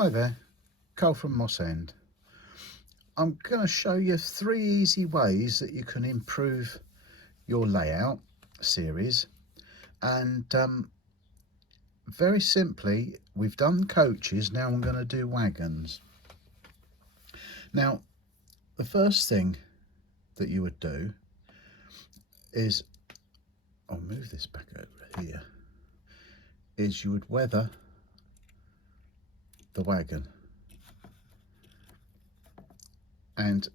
Hi there, Carl from Moss End. I'm going to show you 3 easy ways that you can improve your layout series. And very simply, we've done coaches, now I'm going to do wagons. Now, the first thing that you would do is, I'll move this back over here, is you would weather the wagon. And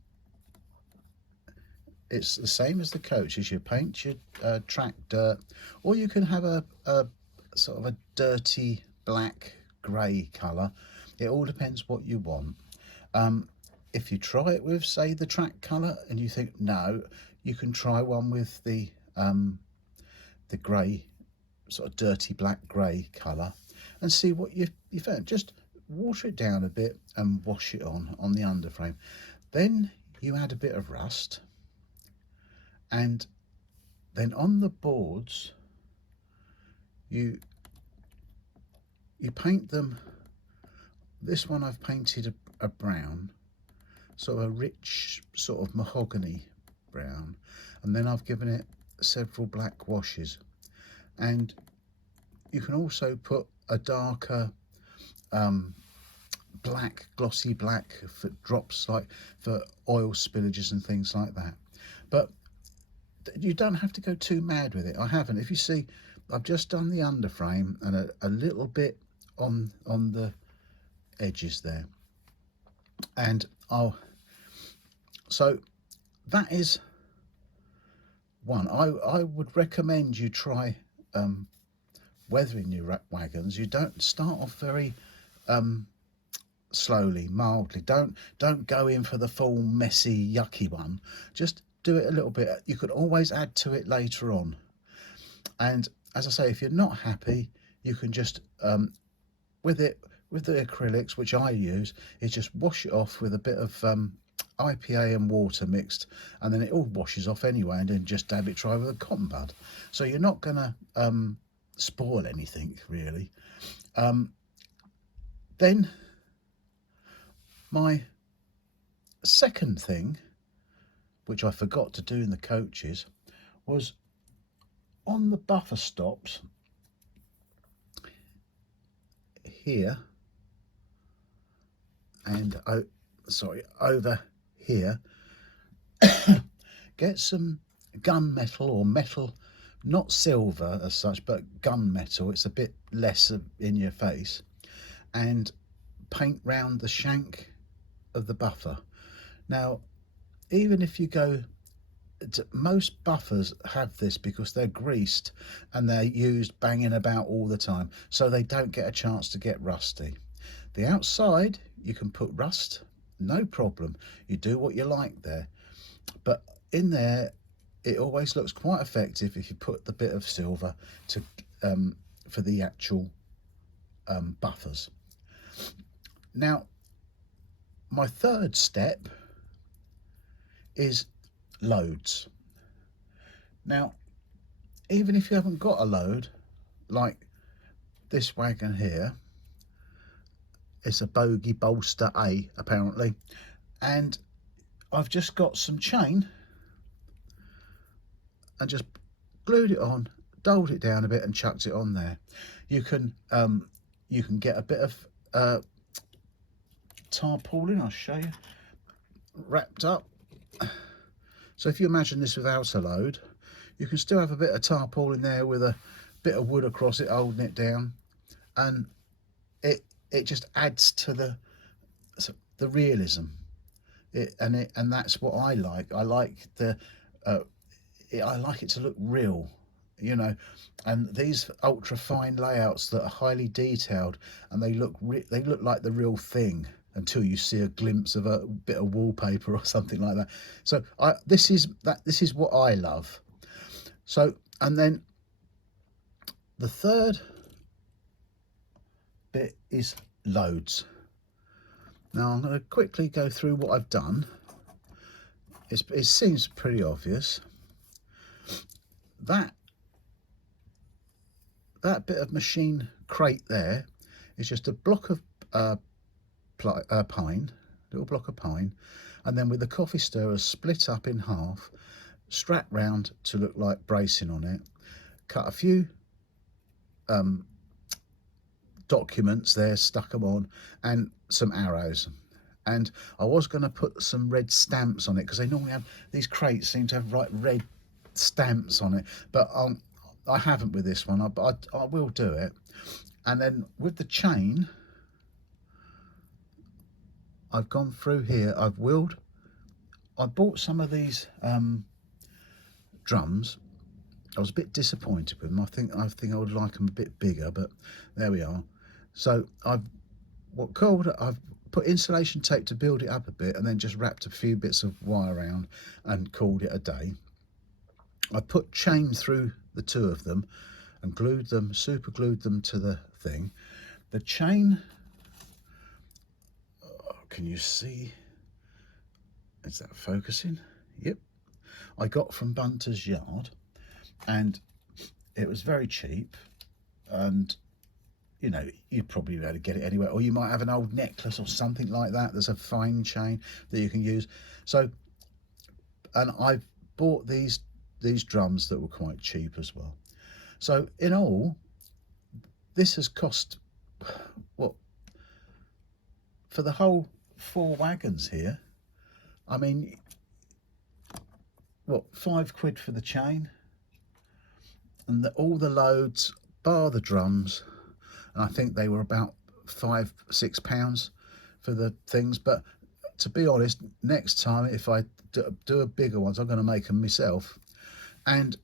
it's the same as the coaches. You paint your track dirt, or you can have a sort of a dirty black grey colour. It all depends what you want. If you try it with, say, the track colour and you think no, you can try one with the grey, sort of dirty black grey colour, and see what you found. Just water it down a bit and wash it on the underframe. Then you add a bit of rust, and then on the boards you paint them. This one I've painted a brown, sort of a rich sort of mahogany brown, and then I've given it several black washes. And you can also put a darker black, glossy black for drops, like for oil spillages and things like that. But you don't have to go too mad with it. I haven't. If you see, I've just done the underframe and a little bit on the edges there, and so that is one. I would recommend you try weathering your wagons. You don't start off very slowly, mildly. Don't go in for the full messy yucky one. Just do it a little bit. You could always add to it later on. And as I say, if you're not happy, you can just with the acrylics, which I use, is just wash it off with a bit of IPA and water mixed, and then it all washes off anyway, and then just dab it dry with a cotton bud. So you're not gonna spoil anything really. Then my second thing, which I forgot to do in the coaches, was on the buffer stops here and over here, get some gunmetal or metal, not silver as such, but gunmetal. It's a bit less in your face, and paint round the shank of the buffer. Now, even if you go, most buffers have this because they're greased and they're used banging about all the time, so they don't get a chance to get rusty. The outside, you can put rust, no problem. You do what you like there, but in there, it always looks quite effective if you put the bit of silver to for the actual buffers. Now, my third step is loads. Now, even if you haven't got a load, like this wagon here, it's a Bogey Bolster A apparently, and I've just got some chain and just glued it on, doled it down a bit and chucked it on there. You can get a bit of tarpaulin, I'll show you, wrapped up. So if you imagine this without a load, you can still have a bit of tarpaulin there with a bit of wood across it holding it down, and it just adds to the realism. And that's what I like. I like I like it to look real, you know. And these ultra fine layouts that are highly detailed, and they look like the real thing until you see a glimpse of a bit of wallpaper or something like that. So this is what I love. So, and then the third bit is loads. Now I'm going to quickly go through what I've done. It seems pretty obvious. That bit of machine crate there is just a block of pine, little block of pine, and then with the coffee stirrer split up in half, strap round to look like bracing on it, cut a few documents there, stuck them on, and some arrows. And I was going to put some red stamps on it, because they normally have, these crates seem to have like red stamps on it, but I haven't with this one, but I will do it. And then with the chain, I've gone through here, I've wheeled, I bought some of these drums. I was a bit disappointed with them. I think I would like them a bit bigger, but there we are. So I've put insulation tape to build it up a bit, and then just wrapped a few bits of wire around and called it a day. I put chain through the two of them and glued them, super glued them to the thing. The chain, can you see? Is that focusing? Yep. I got from Bunter's Yard, and it was very cheap, and you know, you'd probably be able to get it anywhere, or you might have an old necklace or something like that. There's a fine chain that you can use. So, and I bought these drums that were quite cheap as well. So in all, this has cost, what, for the whole 4 wagons here, I mean, what, £5 for the chain, and all the loads bar the drums, and I think they were about £5-6 for the things. But to be honest, next time if I do a bigger ones, I'm going to make them myself. And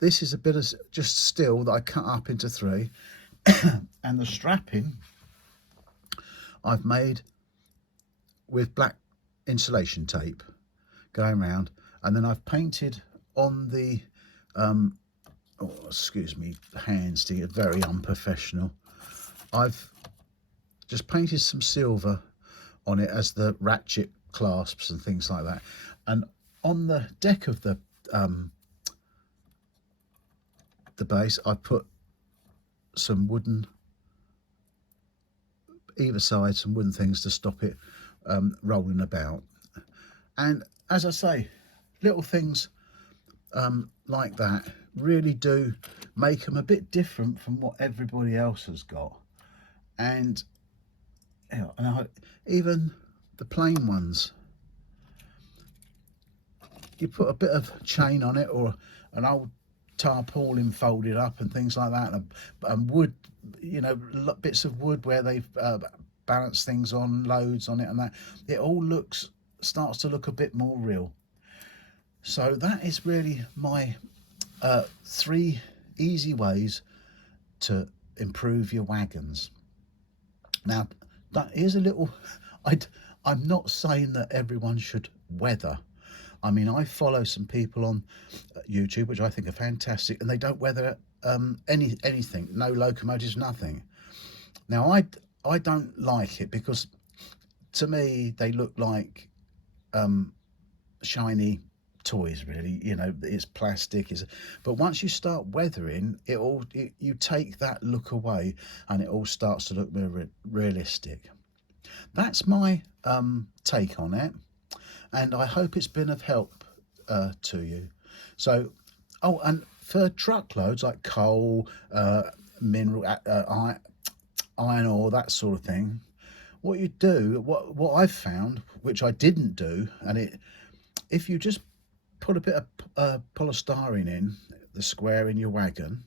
this is a bit of just steel that I cut up into 3, and the strapping I've made with black insulation tape going around, and then I've painted on the oh, excuse me, hands, to get very unprofessional. I've just painted some silver on it as the ratchet clasps and things like that. And on the deck of the base, I put some wooden, either side, some wooden things to stop it rolling about. And as I say, little things like that really do make them a bit different from what everybody else has got. And, you know, even the plain ones, you put a bit of chain on it, or an old tarpaulin folded up and things like that, and wood, you know, bits of wood where they've balanced things on, loads on it, and that, it all starts to look a bit more real. So that is really my 3 easy ways to improve your wagons. Now, that is a little, I'm not saying that everyone should weather. I mean, I follow some people on YouTube, which I think are fantastic, and they don't weather anything, no locomotives, nothing. Now, I don't like it, because to me, they look like shiny toys, really. You know, it's plastic, but once you start weathering it all, you take that look away, and it all starts to look more realistic. That's my take on it, and I hope it's been of help to you. So, oh, and for truckloads like coal, mineral, iron ore, that sort of thing, what you do, what I've found, which I didn't do, and if you just put a bit of polystyrene in the square in your wagon,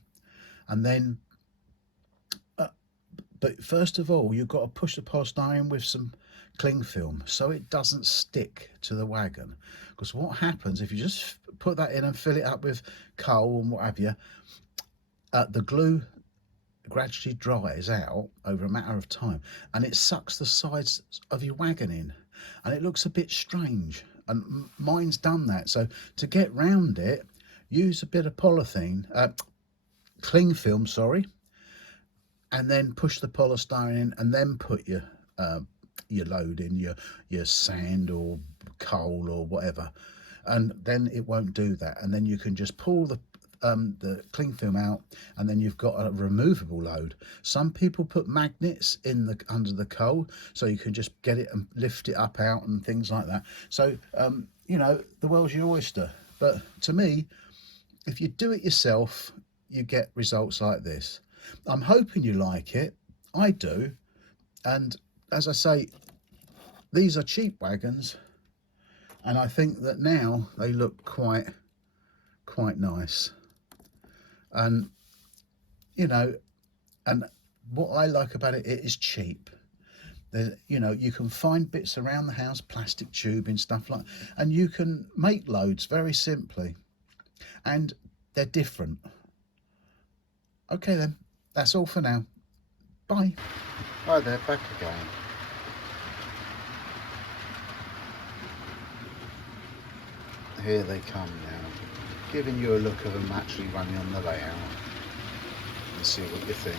and then but first of all, you've got to push the polystyrene with some cling film so it doesn't stick to the wagon. Because what happens if you just put that in and fill it up with coal and what have you, the glue gradually dries out over a matter of time, and it sucks the sides of your wagon in, and it looks a bit strange. And mine's done that. So to get round it, use a bit of polythene, cling film, sorry, and then push the polystyrene in, and then put your load in, your sand or coal or whatever, and then it won't do that. And then you can just pull the the cling film out, and then you've got a removable load. Some people put magnets in the under the coal, so you can just get it and lift it up out and things like that. So you know, the world's your oyster. But to me, if you do it yourself, you get results like this. I'm hoping you like it. I do. And as I say, these are cheap wagons, and I think that now they look quite nice. And you know, and what I like about it, it is cheap. You know, you can find bits around the house, plastic tubing, stuff like, and you can make loads very simply, and they're different. Okay then, that's all for now. Bye. Hi there, back again. Here they come now, giving you a look of them actually running on the layout, and see what you think.